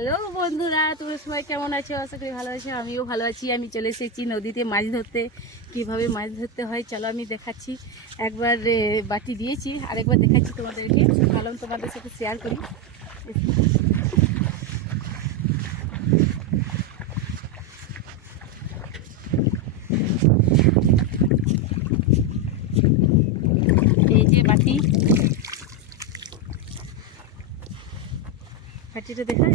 Hello বন্ধুরা, তোমরা সবাই কেমন আছো? আশা করি ভালো আছো, আমিও ভালো আছি। আমি চলে এসেছি নদীতে মাছ ধরতে। কীভাবে মাছ ধরতে হয়, চলো আমি দেখাচ্ছি। একবার বাটি দিয়েছি, আরেকবার দেখাচ্ছি তোমাদেরকে। ভালো তোমাদের সাথে শেয়ার করি এই যে বাটি বাটিটা দেখা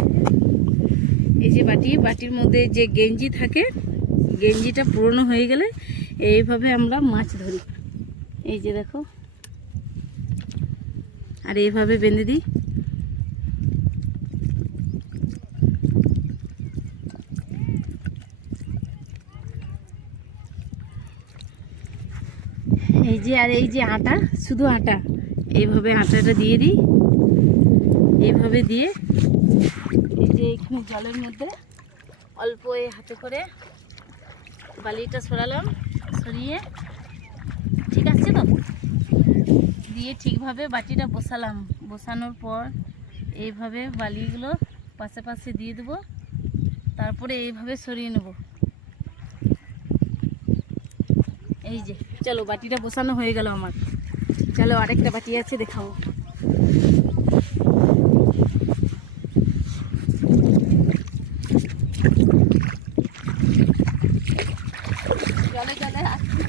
এই যে বাটি, বাটির মধ্যে যে গেঞ্জি থাকে, গেঞ্জিটা পুরনো হয়ে গেলে এইভাবে আমরা মাছ ধরি। এই যে দেখো। আর এইভাবে বেঁধে দিই। এই যে, আর এই যে আটা, শুধু আটা। এইভাবে আটাটা দিয়ে দিই। এইভাবে দিয়ে এই যে এখানে জলের মধ্যে অল্প এই হাতে করে বালিটা সরালাম, সরিয়ে, ঠিক আছে তো? দিয়ে ঠিকভাবে বাটিটা বসালাম। বসানোর পর এইভাবে বালিগুলো পাশে পাশে দিয়ে দেবো, তারপরে এইভাবে সরিয়ে নেব। এই যে, চলো বাটিটা বসানো হয়ে গেল আমার। চলো আরেকটা বাটি আছে দেখাবো জলে জলে আসছে।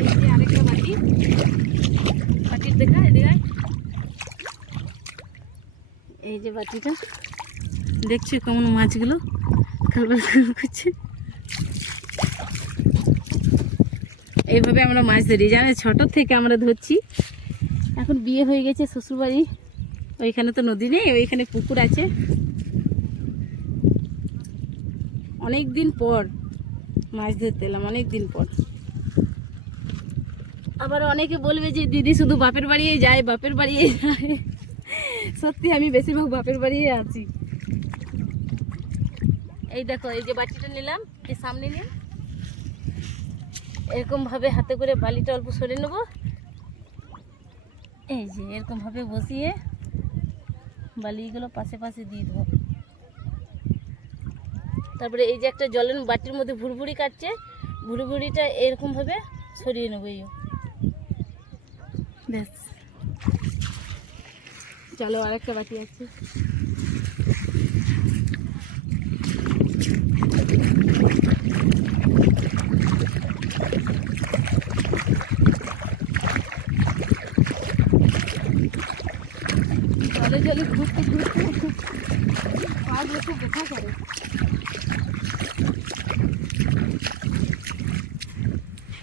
এই যে আরেকটা বাটি বাটির দেখা এদিকে আয়। এই যে বাটিটা, দেখছি কেমন মাছগুলো? করছে। এইভাবে আমরা মাছ ধরি, জানে? ছোট থেকে আমরা ধরছি। এখন বিয়ে হয়ে গেছে শ্বশুরবাড়ি। ওইখানে তো নদী নেই, ওইখানে পুকুর আছে। অনেক দিন পর মাছ ধরতে এলাম অনেক দিন পর। আবার অনেকে বলবে যে দিদি শুধু বাপের বাড়ি যায়, বাপের বাড়ি যায়। সত্যি আমি বেশিরভাগ বাপের বাড়ি আছি। এই দেখো, এই যে বাটিটা নিলাম, এই সামনে নিন এরকম ভাবে হাতে করে বালিটা অল্প সরে নেব। এই যে এরকম ভাবে বসিয়ে বালিগুলো পাশে পাশে দিয়ে দেবো। তারপরে এই যে একটা জলের বাটির মধ্যে ভুড়ভুড়ি কাটছে, ভুড়ভুড়িটা এরকম ভাবে সরিয়ে নেব এই ব্যাস চলো আরেকটা বাটি আছে জলে জলে ঘুরতে ঘুরতে পাগুলো খুব ব্যথা করে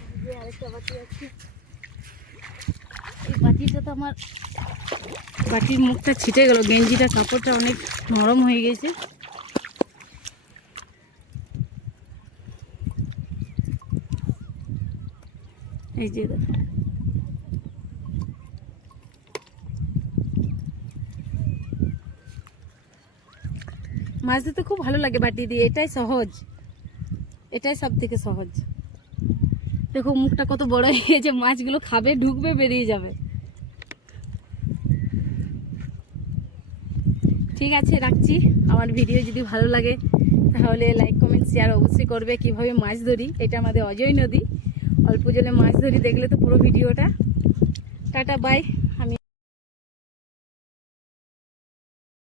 এই যে আরেকটা বাটি আছে এই বাটিটা তো আমার বাটির মুখটা ছিটে গেল, গেঞ্জিটা, কাপড়টা অনেক নরম হয়ে গেছে। এই যে মাছ ধরতে খুব ভালো লাগে বাটি দিয়ে, এটাই সহজ। এটাই সব থেকে সহজ। দেখো মুখটা কত বড় হয়ে গেছে, মাছগুলো খাবে, ঢুকবে, বেরিয়ে যাবে। ঠিক আছে, রাখছি। আমার ভিডিও যদি ভালো লাগে, তাহলে লাইক কমেন্ট শেয়ার অবশ্যই করবে। কীভাবে মাছ ধরি, এটা আমাদের অজয় নদী। অল্প জলে মাছ ধরি, দেখলে তো পুরো ভিডিওটা টাটা বাই